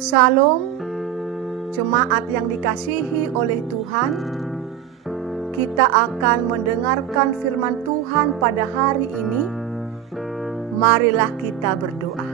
Salam, jemaat yang dikasihi oleh Tuhan. Kita akan mendengarkan firman Tuhan pada hari ini. Marilah kita berdoa.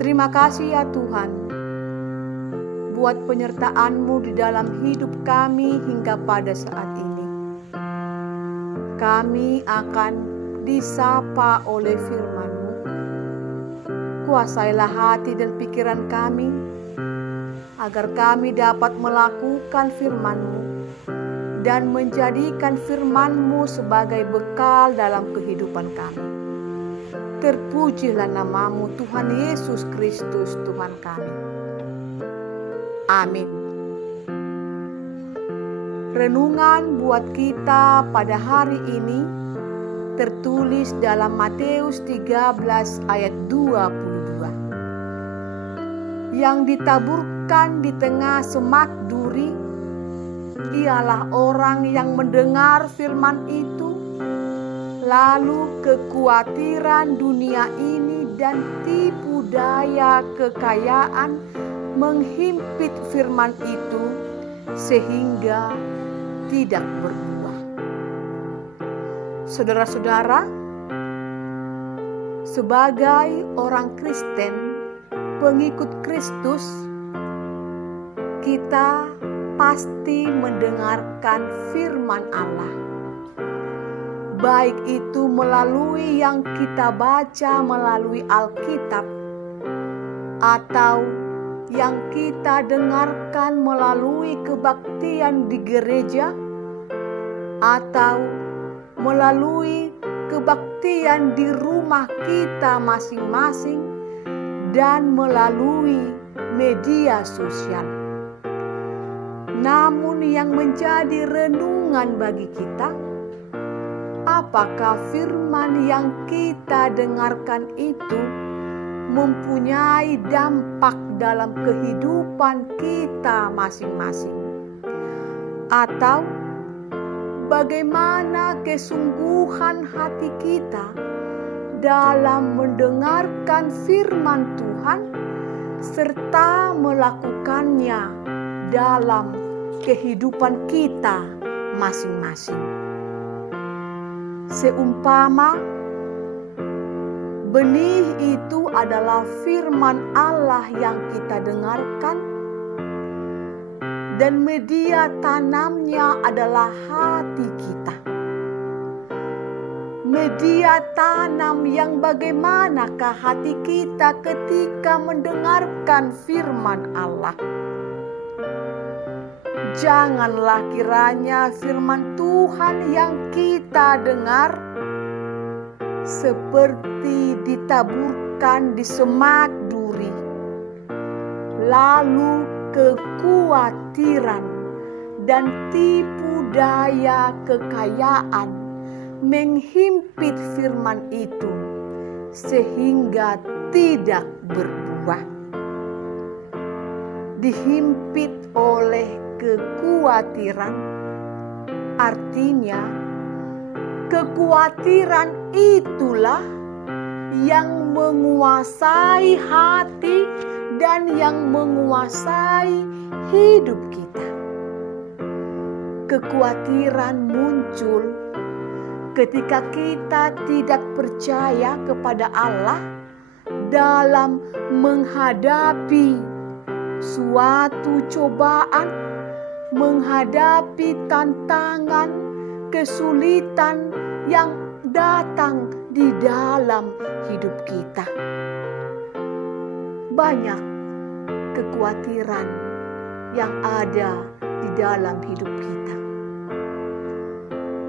Terima kasih ya Tuhan, buat penyertaan-Mu di dalam hidup kami hingga pada saat ini. Kami akan disapa oleh firman-Mu. Kuasailah hati dan pikiran kami, agar kami dapat melakukan firman-Mu dan menjadikan firman-Mu sebagai bekal dalam kehidupan kami. Terpujilah nama-Mu Tuhan Yesus Kristus Tuhan kami. Amin. Renungan buat kita pada hari ini tertulis dalam Matius 13 ayat 22. Yang ditaburkan di tengah semak duri ialah orang yang mendengar firman itu, lalu kekhawatiran dunia ini dan tipu daya kekayaan menghimpit firman itu sehingga tidak berbuah. Saudara-saudara, sebagai orang Kristen, pengikut Kristus, kita pasti mendengarkan firman Allah. Baik itu melalui yang kita baca melalui Alkitab, atau yang kita dengarkan melalui kebaktian di gereja, atau melalui kebaktian di rumah kita masing-masing, dan melalui media sosial. Namun yang menjadi renungan bagi kita, apakah firman yang kita dengarkan itu mempunyai dampak dalam kehidupan kita masing-masing? Atau bagaimana kesungguhan hati kita dalam mendengarkan firman Tuhan serta melakukannya dalam kehidupan kita masing-masing? Seumpama benih itu adalah firman Allah yang kita dengarkan, dan media tanamnya adalah hati kita. Media tanam yang bagaimanakah hati kita ketika mendengarkan firman Allah? Janganlah kiranya firman Tuhan yang kita dengar seperti ditaburkan di semak duri, lalu kekhawatiran dan tipu daya kekayaan menghimpit firman itu sehingga tidak berbuah. Dihimpit oleh kekhawatiran, artinya kekhawatiran itulah yang menguasai hati dan yang menguasai hidup kita. Kekhawatiran muncul ketika kita tidak percaya kepada Allah dalam menghadapi suatu cobaan, menghadapi tantangan, kesulitan yang datang di dalam hidup kita. Banyak kekhawatiran yang ada di dalam hidup kita.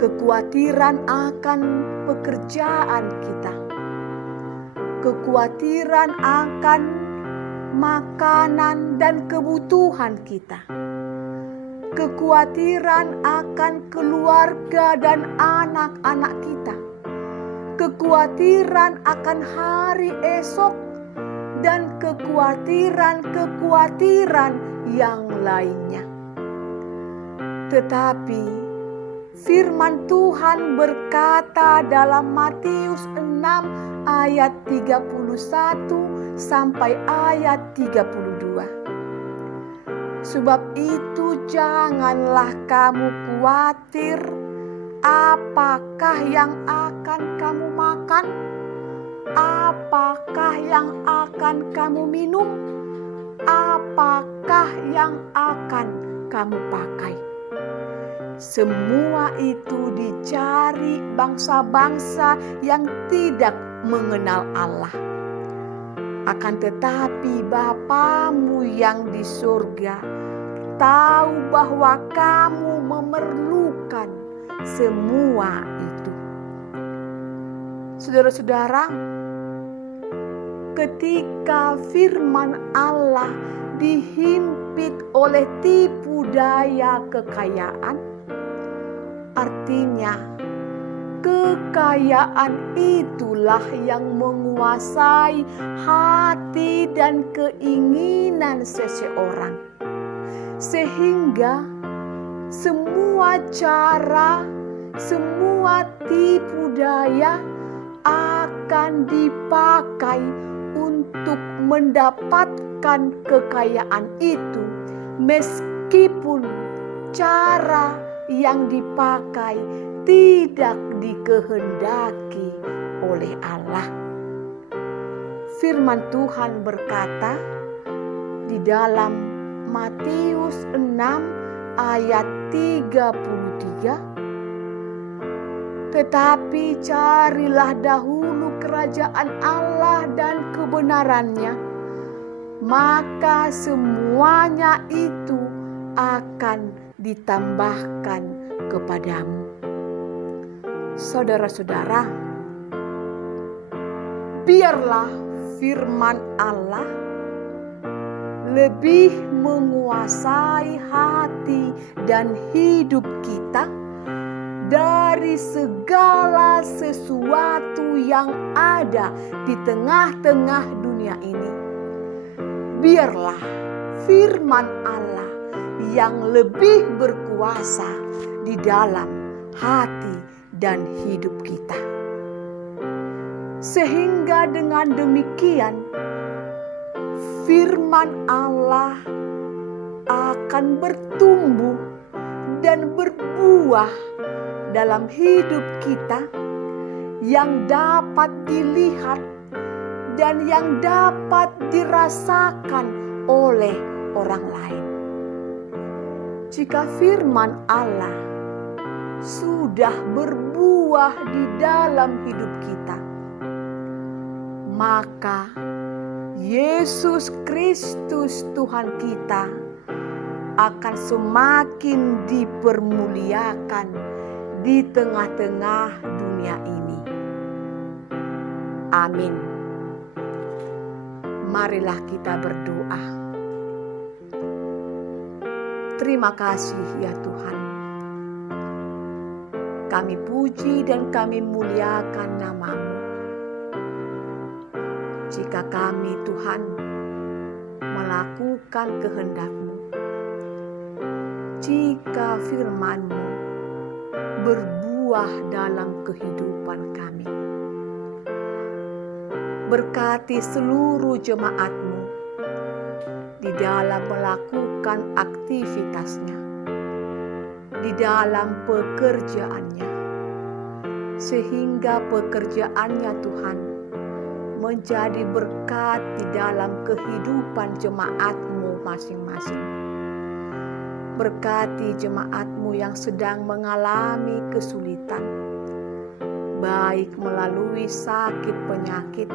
Kekhawatiran akan pekerjaan kita, kekhawatiran akan makanan dan kebutuhan kita, kekhawatiran akan keluarga dan anak-anak kita, kekhawatiran akan hari esok, dan kekhawatiran yang lainnya. Tetapi firman Tuhan berkata dalam Matius 6 ayat 31 sampai ayat 32. Sebab itu janganlah kamu khawatir, apakah yang akan kamu makan? Apakah yang akan kamu minum? Apakah yang akan kamu pakai? Semua itu dicari bangsa-bangsa yang tidak mengenal Allah. Akan tetapi Bapamu yang di surga tahu bahwa kamu memerlukan semua itu. Saudara-saudara, ketika firman Allah dihimpit oleh tipu daya kekayaan, artinya kekayaan itulah yang menguasai hati dan keinginan seseorang, sehingga semua cara, semua tipu daya akan dipakai untuk mendapatkan kekayaan itu, meskipun cara yang dipakai tidak dikehendaki oleh Allah. Firman Tuhan berkata di dalam Matius 6 ayat 33, tetapi carilah dahulu kerajaan Allah dan kebenarannya, maka semuanya itu akan ditambahkan kepadamu. Saudara-saudara, biarlah firman Allah lebih menguasai hati dan hidup kita dari segala sesuatu yang ada di tengah-tengah dunia ini. Biarlah firman Allah yang lebih berkuasa di dalam hati dan hidup kita. Sehingga dengan demikian firman Allah akan bertumbuh dan berbuah dalam hidup kita, yang dapat dilihat dan yang dapat dirasakan oleh orang lain. Jika firman Allah sudah berbuah di dalam hidup kita, maka Yesus Kristus Tuhan kita akan semakin dipermuliakan di tengah-tengah dunia ini. Amin. Marilah kita berdoa. Terima kasih ya Tuhan. Kami puji dan kami muliakan nama-Mu. Jika kami Tuhan melakukan kehendak-Mu, jika firman-Mu berbuah dalam kehidupan kami. Berkati seluruh jemaat-Mu di dalam melakukan aktivitasnya, di dalam pekerjaannya, sehingga pekerjaannya Tuhan menjadi berkat di dalam kehidupan jemaat-Mu masing-masing. Berkati jemaat-Mu yang sedang mengalami kesulitan, baik melalui sakit penyakit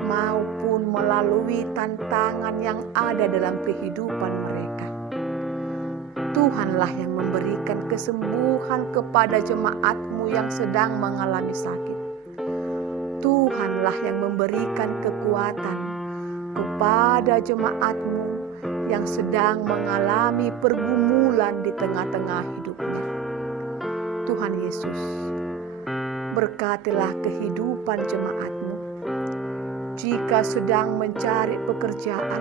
maupun melalui tantangan yang ada dalam kehidupan mereka. Tuhanlah yang memberikan kesembuhan kepada jemaat-Mu yang sedang mengalami sakit. Tuhanlah yang memberikan kekuatan kepada jemaat-Mu yang sedang mengalami pergumulan di tengah-tengah hidupnya. Tuhan Yesus, berkatilah kehidupan jemaat-Mu. Jika sedang mencari pekerjaan,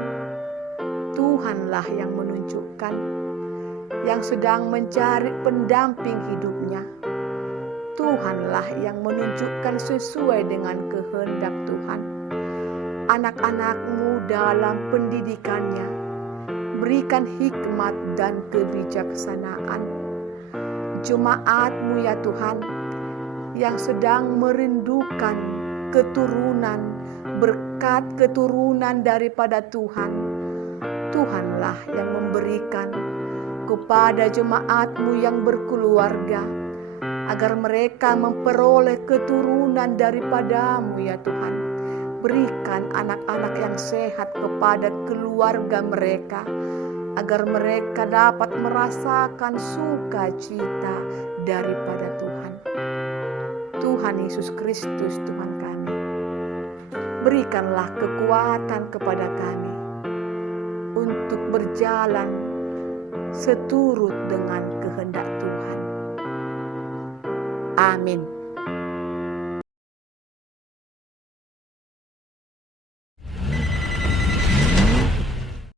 Tuhanlah yang menunjukkan. Yang sedang mencari pendamping hidupnya, Tuhanlah yang menunjukkan sesuai dengan kehendak Tuhan. anak-anak-Mu dalam pendidikannya. Berikan hikmat dan kebijaksanaan. Jemaat-Mu ya Tuhan, yang sedang merindukan keturunan, berkat keturunan daripada Tuhan. Tuhanlah yang memberikan kepada jemaat-Mu yang berkeluarga, agar mereka memperoleh keturunan daripada-Mu ya Tuhan. Berikan anak-anak yang sehat kepada keluarga mereka, agar mereka dapat merasakan sukacita daripada Tuhan. Tuhan Yesus Kristus Tuhan kami, berikanlah kekuatan kepada kami untuk berjalan seturut dengan kehendak Tuhan. Amin.